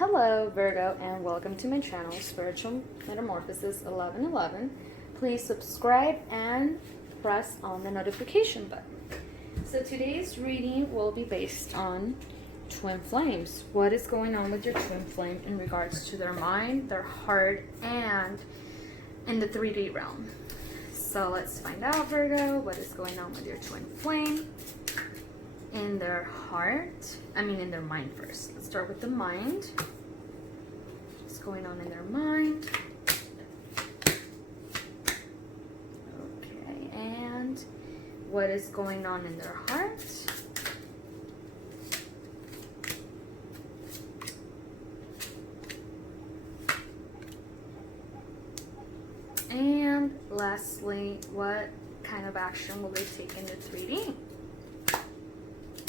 Hello Virgo, and welcome to my channel Spiritual Metamorphosis 1111. Please subscribe and press on the notification button. So today's reading will be based on twin flames. What is going on with your twin flame in regards to their mind, their heart, and in the 3D realm? So let's find out, Virgo, what is going on with your twin flame in their heart. In their mind first. Let's start with the mind. What's going on in their mind? Okay, and what is going on in their heart? And lastly, what kind of action will they take in the 3D?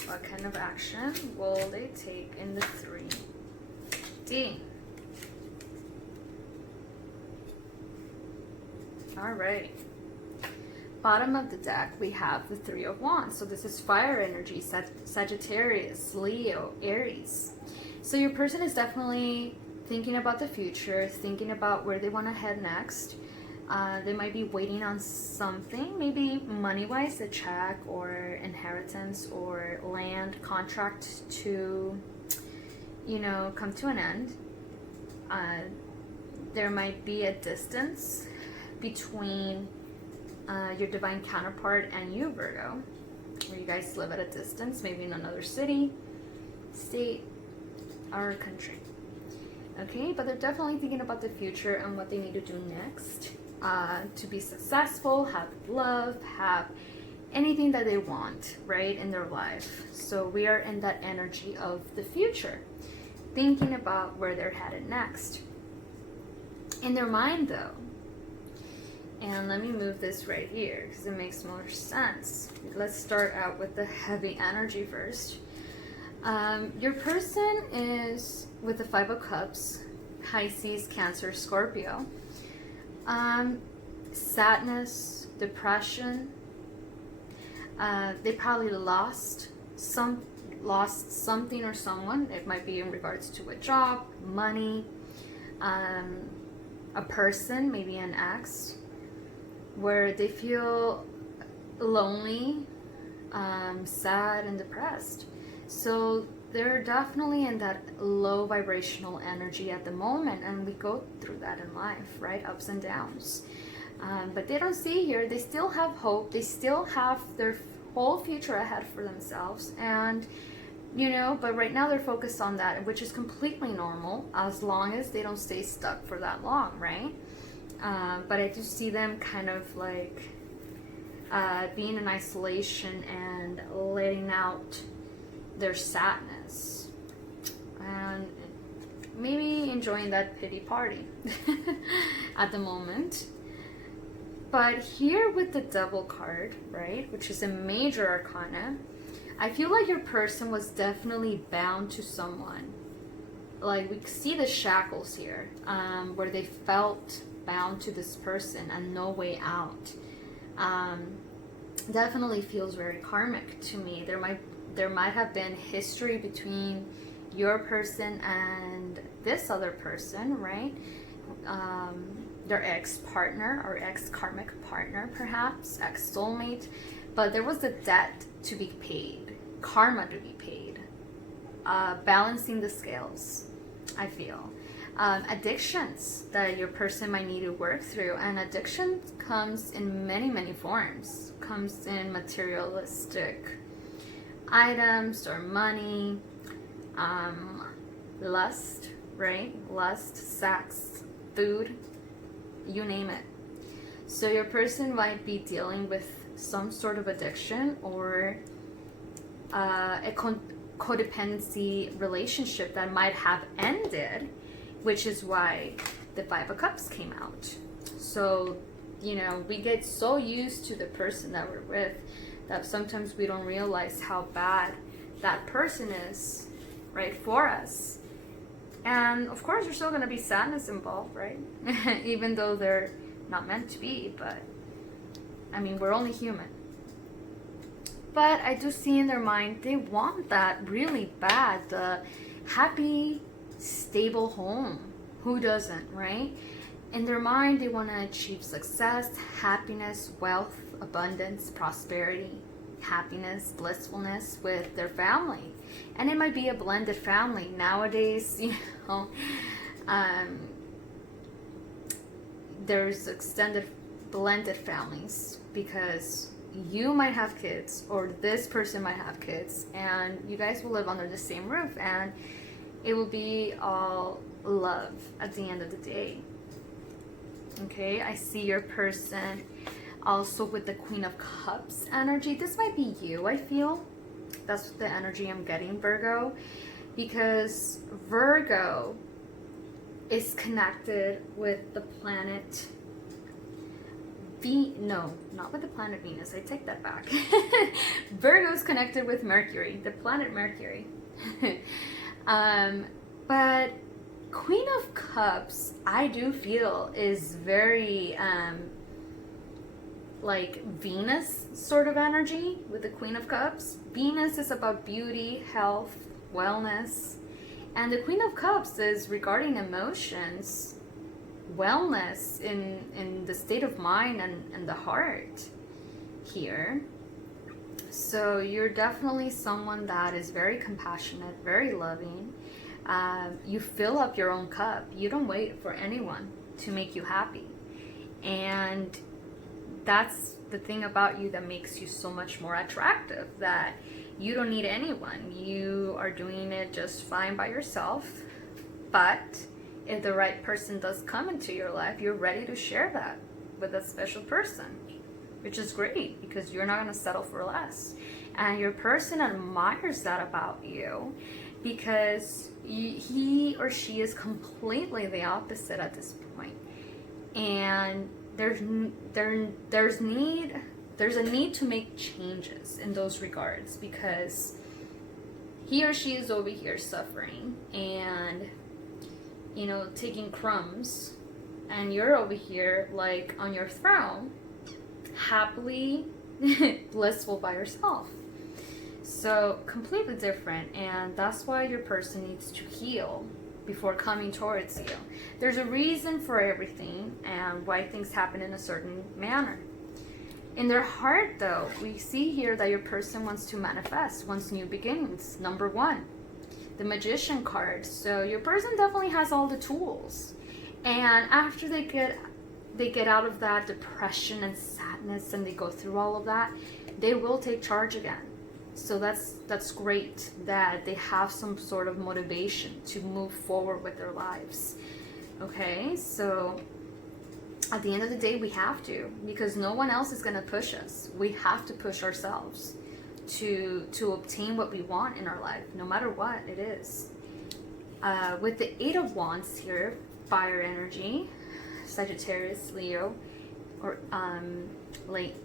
What kind of action will they take in the 3D? All right. Bottom of the deck, we have the Three of Wands. So this is fire energy, Sagittarius, Leo, Aries. So your person is definitely thinking about the future, thinking about where they want to head next. They might be waiting on something, maybe money-wise, a check or inheritance or land contract to, come to an end. There might be a distance between your divine counterpart and you, Virgo, where you guys live at a distance, maybe in another city, state, or country. Okay, but they're definitely thinking about the future and what they need to do next. To be successful, have love, have anything that they want, right, in their life. So we are in that energy of the future, thinking about where they're headed next. In their mind, though, and let me move this right here because it makes more sense. Let's start out with the heavy energy first. Your person is with the Five of Cups, Pisces, Cancer, Scorpio. Sadness, depression. They probably lost something or someone. It might be in regards to a job, money, a person, maybe an ex, where they feel lonely, sad, and depressed. So they're definitely in that low vibrational energy at the moment, and we go through that in life, right? Ups and downs. But they don't see here, they still have hope, they still have their whole future ahead for themselves, and but right now they're focused on that, which is completely normal as long as they don't stay stuck for that long, right? But I do see them kind of like being in isolation and letting out their sadness and maybe enjoying that pity party at the moment. But here with the Devil card, right, which is a major arcana, I feel like your person was definitely bound to someone. Like we see the shackles here, where they felt bound to this person and no way out. Definitely feels very karmic to me. There might have been history between your person and this other person, right? Their ex-partner or ex-karmic partner, perhaps, ex-soulmate. But there was a debt to be paid, karma to be paid, balancing the scales, I feel. Addictions that your person might need to work through. And addiction comes in many, many forms. Comes in materialistic items or money, lust, right? Lust, sex, food, you name it. So your person might be dealing with some sort of addiction or a codependency relationship that might have ended, which is why the Five of Cups came out. So, we get so used to the person that we're with that sometimes we don't realize how bad that person is, right, for us. And of course there's still going to be sadness involved, right? Even though they're not meant to be, but we're only human. But I do see in their mind they want that really bad, the happy stable home. Who doesn't, right? In their mind, they want to achieve success, happiness, wealth, abundance, prosperity, happiness, blissfulness with their family. And it might be a blended family. Nowadays, there's extended blended families, because you might have kids, or this person might have kids, and you guys will live under the same roof, and it will be all love at the end of the day. Okay, I see your person also with the Queen of Cups energy. This might be you, I feel. That's the energy I'm getting, Virgo, because Virgo is connected with the planet no, not with the planet Venus. I take that back. Virgo is connected with Mercury, the planet Mercury. But Queen of Cups, I do feel, is very like Venus sort of energy with the Queen of Cups. Venus is about beauty, health, wellness. And the Queen of Cups is regarding emotions, wellness in the state of mind and the heart here. So you're definitely someone that is very compassionate, very loving. You fill up your own cup. You don't wait for anyone to make you happy. And that's the thing about you that makes you so much more attractive, that you don't need anyone. You are doing it just fine by yourself. But if the right person does come into your life, you're ready to share that with a special person, which is great, because you're not going to settle for less. And your person admires that about you, because he or she is completely the opposite at this point. And there's a need to make changes in those regards, because he or she is over here suffering and taking crumbs, and you're over here like on your throne, happily blissful by yourself. So completely different, and that's why your person needs to heal before coming towards you. There's a reason for everything and why things happen in a certain manner. In their heart, though, we see here that your person wants to manifest, wants new beginnings. Number one, the Magician card. So your person definitely has all the tools, and after they get out of that depression and sadness, and they go through all of that, they will take charge again. So that's great that they have some sort of motivation to move forward with their lives. Okay, so at the end of the day, we have to, because no one else is going to push us. We have to push ourselves to obtain what we want in our life, no matter what it is. With the Eight of Wands here, fire energy, Sagittarius, Leo, or late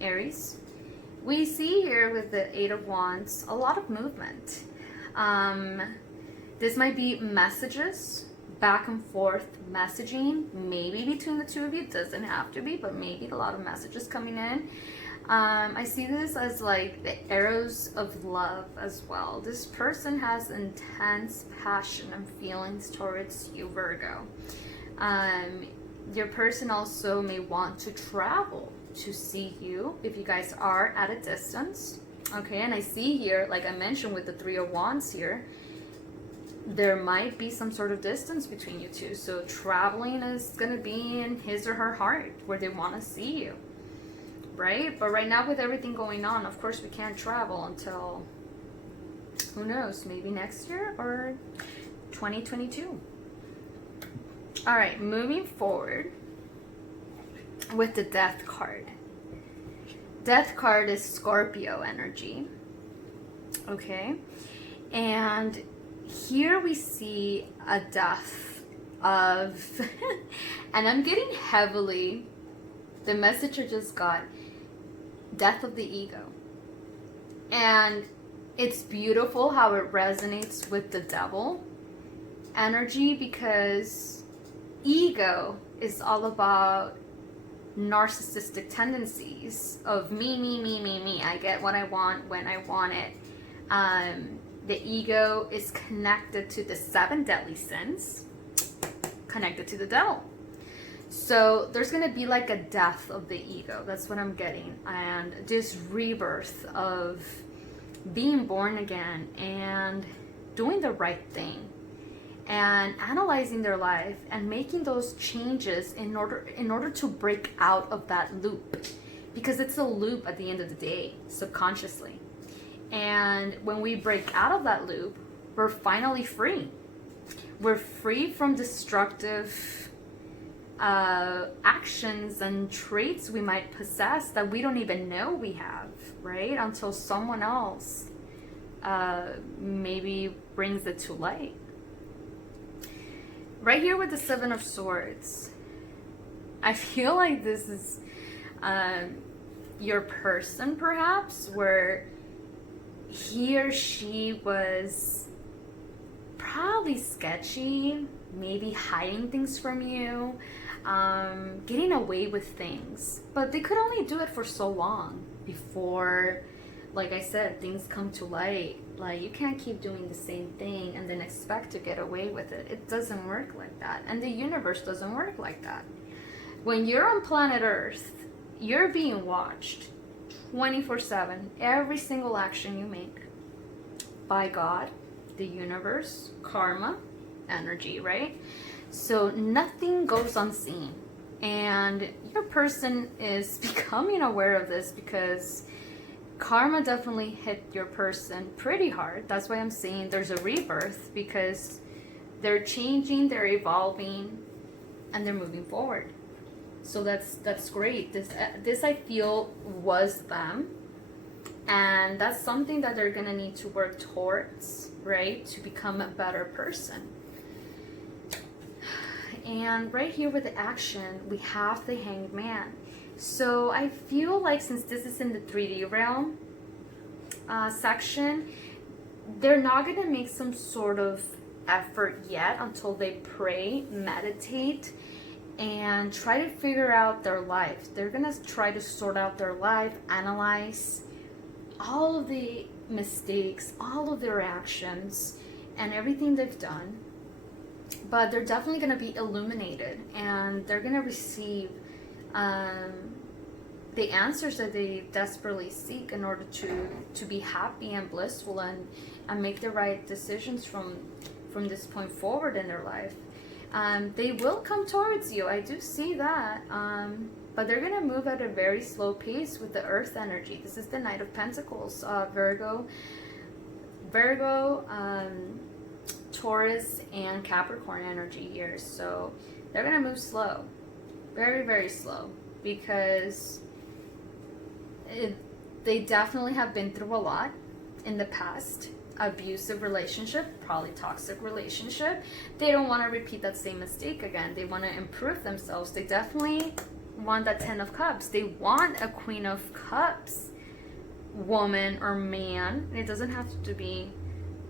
Aries. We see here with the Eight of Wands a lot of movement. This might be messages, back and forth messaging, maybe between the two of you. It doesn't have to be, but maybe a lot of messages coming in. I see this as like the arrows of love as well. This person has intense passion and feelings towards you, Virgo. Your person also may want to travel to see you if you guys are at a distance. Okay, and I see here, like I mentioned with the Three of Wands here, there might be some sort of distance between you two. So traveling is going to be in his or her heart, where they want to see you, right? But right now, with everything going on, of course we can't travel until, who knows, maybe next year or 2022. All right, moving forward with the Death card. Death card is Scorpio energy. Okay, and here we see a death of, and I'm getting heavily, the message I just got, death of the ego. And it's beautiful how it resonates with the Devil energy, because ego is all about narcissistic tendencies of me. I get what I want when I want it. The ego is connected to the 7 deadly sins, connected to the devil. So there's going to be like a death of the ego. That's what I'm getting. And this rebirth of being born again and doing the right thing and analyzing their life and making those changes in order to break out of that loop, because it's a loop at the end of the day, subconsciously. And when we break out of that loop, we're finally free. We're free from destructive actions and traits we might possess that we don't even know we have, right? Until someone else maybe brings it to light. Right here with the 7 of Swords, I feel like this is your person, perhaps, where he or she was probably sketchy, maybe hiding things from you, getting away with things. But they could only do it for so long before, like I said, things come to light. Like, you can't keep doing the same thing and then expect to get away with it. It doesn't work like that. And the universe doesn't work like that. When you're on planet Earth, you're being watched 24/7, every single action you make, by God, the universe, karma, energy, right? So nothing goes unseen. And your person is becoming aware of this because karma definitely hit your person pretty hard. That's why I'm saying there's a rebirth, because they're changing, they're evolving, and they're moving forward. So that's great. This I feel was them, and that's something that they're gonna need to work towards, right, to become a better person. And right here with the action, we have the Hanged Man. So I feel like since this is in the 3D realm section, they're not gonna make some sort of effort yet until they pray, meditate, and try to figure out their life. They're gonna try to sort out their life, analyze all of the mistakes, all of their actions, and everything they've done. But they're definitely gonna be illuminated, and they're gonna receive the answers that they desperately seek in order to be happy and blissful and make the right decisions from this point forward in their life. They will come towards you. I do see that. But they're going to move at a very slow pace with the earth energy. This is the Knight of Pentacles, Virgo, Taurus, and Capricorn energy here. So they're going to move slow. Very, very slow. Because they definitely have been through a lot in the past. Abusive relationship, probably toxic relationship. They don't want to repeat that same mistake again. They want to improve themselves. They definitely want that 10 of Cups. They want a Queen of Cups woman or man. It doesn't have to be,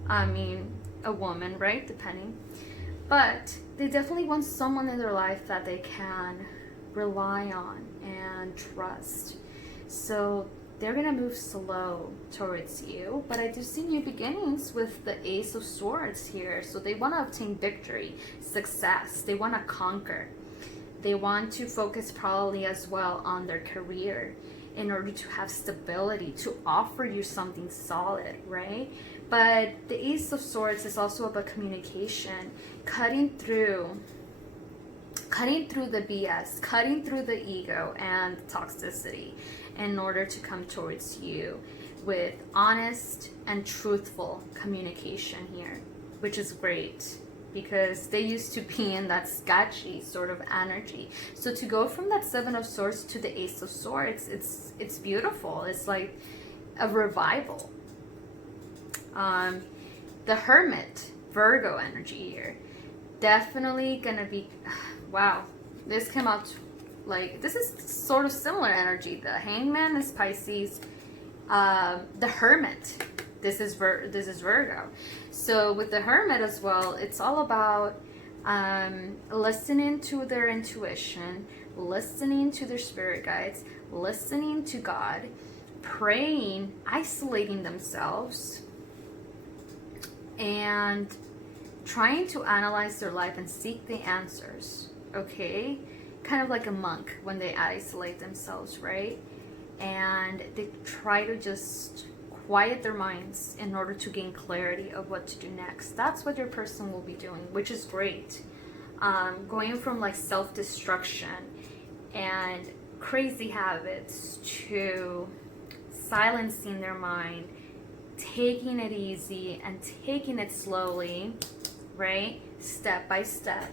a woman, right? Depending. But they definitely want someone in their life that they can rely on and trust. So they're going to move slow towards you, but I do see new beginnings with the Ace of Swords here. So they want to obtain victory, success. They want to conquer. They want to focus probably as well on their career in order to have stability, to offer you something solid, right? But the Ace of Swords is also about communication, cutting through the BS, cutting through the ego and toxicity in order to come towards you with honest and truthful communication here, which is great because they used to be in that sketchy sort of energy. So to go from that 7 of Swords to the Ace of Swords, it's beautiful. It's like a revival. The Hermit, Virgo energy here, definitely gonna be, wow, this came out like, this is sort of similar energy. The Hangman is Pisces. The Hermit, this is Virgo. So with the Hermit as well, it's all about listening to their intuition, listening to their spirit guides, listening to God, praying, isolating themselves, and trying to analyze their life and seek the answers, okay? Kind of like a monk when they isolate themselves, right? And they try to just quiet their minds in order to gain clarity of what to do next. That's what your person will be doing, which is great. Going from like self-destruction and crazy habits to silencing their mind, taking it easy and taking it slowly, right? Step by step.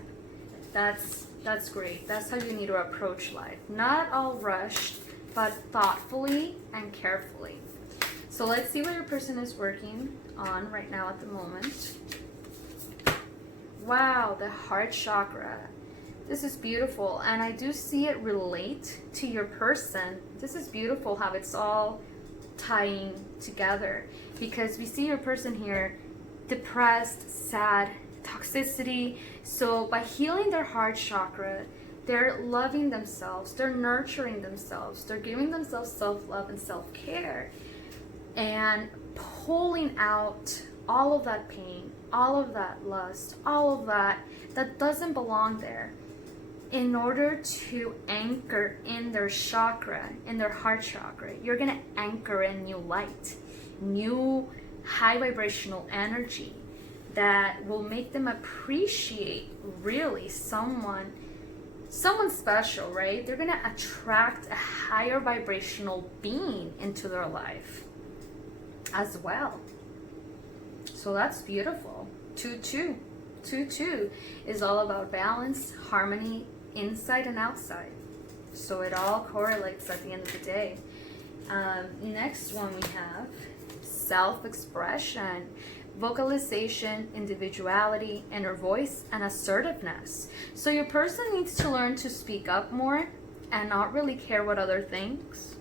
That's great. That's how you need to approach life. Not all rushed, but thoughtfully and carefully. So let's see what your person is working on right now at the moment. Wow, the heart chakra. This is beautiful, and I do see it relate to your person. This is beautiful how it's all tying together, because we see your person here depressed, sad, toxicity. So by healing their heart chakra, they're loving themselves, they're nurturing themselves, they're giving themselves self-love and self-care, and pulling out all of that pain, all of that lust, all of that doesn't belong there, in order to anchor in their chakra, in their heart chakra. You're going to anchor in new light, new high vibrational energy that will make them appreciate really someone special, right? They're going to attract a higher vibrational being into their life as well. So that's beautiful. 2-2. 2-2 is all about balance, harmony, inside and outside. So it all correlates at the end of the day. Next one we have self-expression, vocalization, individuality, inner voice, and assertiveness. So your person needs to learn to speak up more and not really care what other thinks.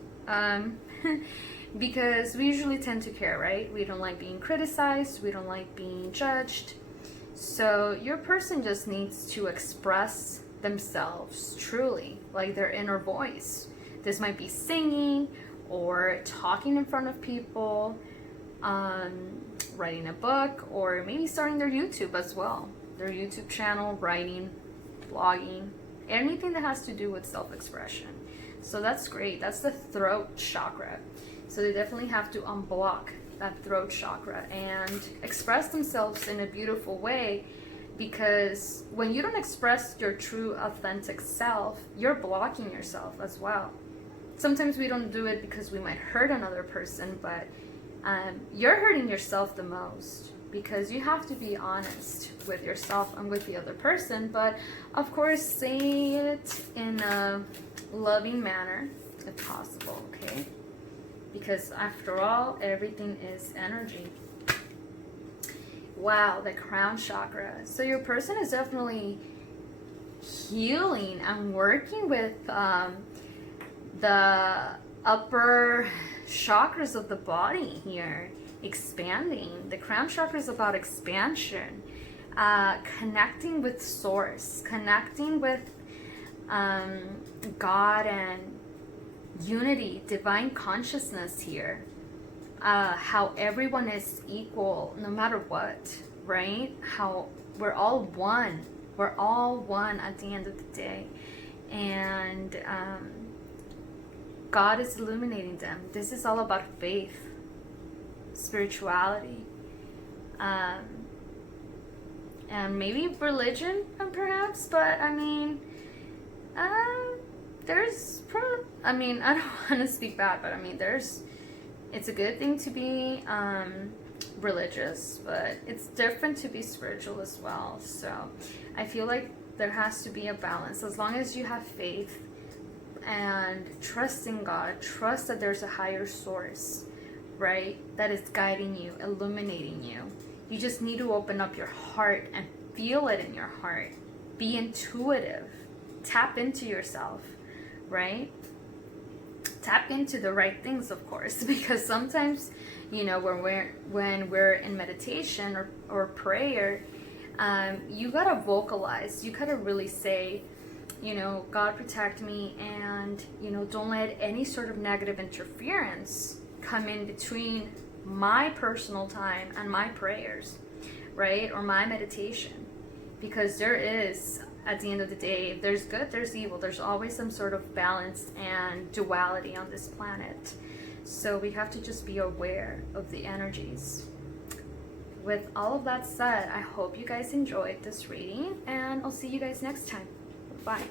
Because we usually tend to care, right? We don't like being criticized. We don't like being judged. So your person just needs to express themselves truly, like their inner voice. This might be singing or talking in front of people, writing a book, or maybe starting their YouTube as well. Their YouTube channel, writing, blogging, anything that has to do with self-expression. So that's great. That's the throat chakra. So they definitely have to unblock that throat chakra and express themselves in a beautiful way, because when you don't express your true authentic self, you're blocking yourself as well. Sometimes we don't do it because we might hurt another person, but you're hurting yourself the most, because you have to be honest with yourself and with the other person, but of course say it in a loving manner if possible, okay? Because after all, everything is energy. Wow, the crown chakra. So your person is definitely healing and working with the upper chakras of the body here, expanding. The crown chakra is about expansion, connecting with source, connecting with God and unity, divine consciousness here. How everyone is equal no matter what, right? How we're all one. We're all one at the end of the day. And God is illuminating them. This is all about faith, spirituality, and maybe religion, perhaps, but I mean, there's, I mean, I don't want to speak bad, but I mean, it's a good thing to be religious, but it's different to be spiritual as well. So I feel like there has to be a balance. As long as you have faith and trust in God, trust that there's a higher source, right, that is guiding you, illuminating you. You just need to open up your heart and feel it in your heart. Be intuitive. Tap into yourself, right? Tap into the right things, of course, because sometimes, you know, when we're in meditation or prayer, you gotta vocalize. You gotta really say, you know, God protect me, and, you know, don't let any sort of negative interference come in between my personal time and my prayers. right? Or my meditation. Because there is, at the end of the day, if there's good, there's evil. There's always some sort of balance and duality on this planet. So we have to just be aware of the energies. With all of that said, I hope you guys enjoyed this reading, and I'll see you guys next time. Bye.